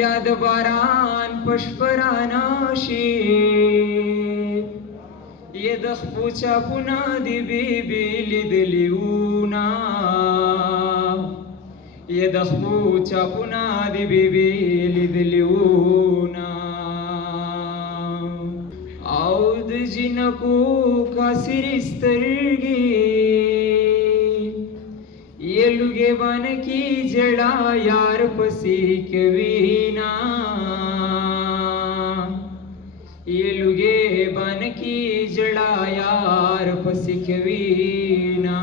یاد باران پشپرانه شي یې د خپو چاپونه دي بیبي لیدلیونه یې د خپو چاپونه دي بیبي لیدلیونه او د جنکو کاسرې سترګې یې لوګې باندې کې جړا یار پسې کوینا یې لوګې باندې کې جړا یار پسې کوینا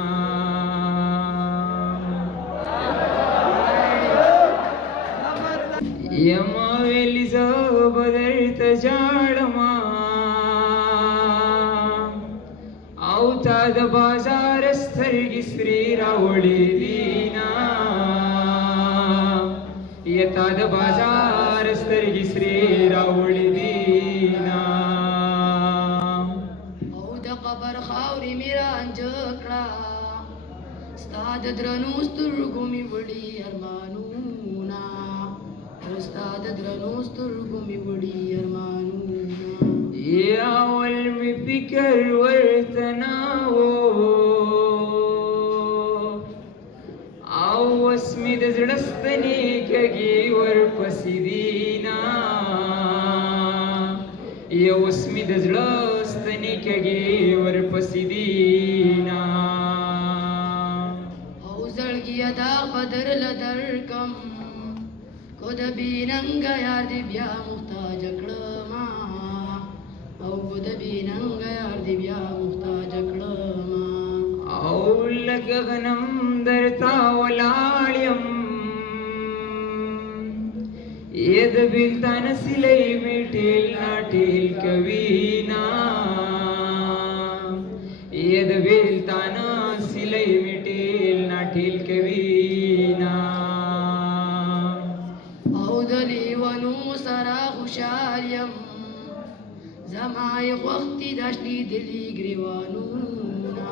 یما ویلی زه به درته ژاړمه او تا د بازار سترګې سرې راوړې دينا یا تا د بازار سترګې سرې راوړې دينا او د قبر خاورې مې رانجه کړه ستا د درنو سترګو مې وړي ارمانونه ستا د درنو سترګو مې وړي ارمانونه یا اول می فکر ورته نه و او اوس مې د زړه ستنې کږې ورپسې دينا یا اوس مې د زړه ستنې کږې ورپسې دينا او زړګیه دا قدر له درکم کو د بېننګه یار دې بیا محتاج کړمه او د بېننګه یار دې بیا محتاج کړمه او لکه غنم درته ولاړ یم یې د بېلتانه سیلۍ مې ټېل ناټېل کوینا یې د بېلتانه سیلۍ مې ټېل ناټېل کوینا او د لیونو سره خوشحال یم زما یې خوښ دي دا شنېدلي ګریوانونه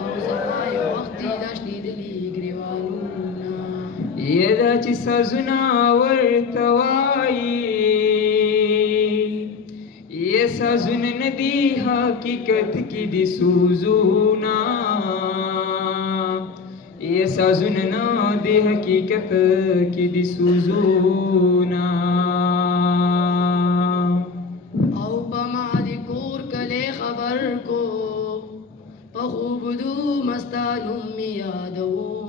او زما یې خوښ دي دا شنېدلي ګریوانونه یې دا چې سازونه ورته وایي یې سازونه نه دي حقیقت کې دي سوزونه یې سازونه نه دي حقیقت کې دي سوزونه او په ما دې کور کلی خبر کو په خوب دو مستانو مې یادو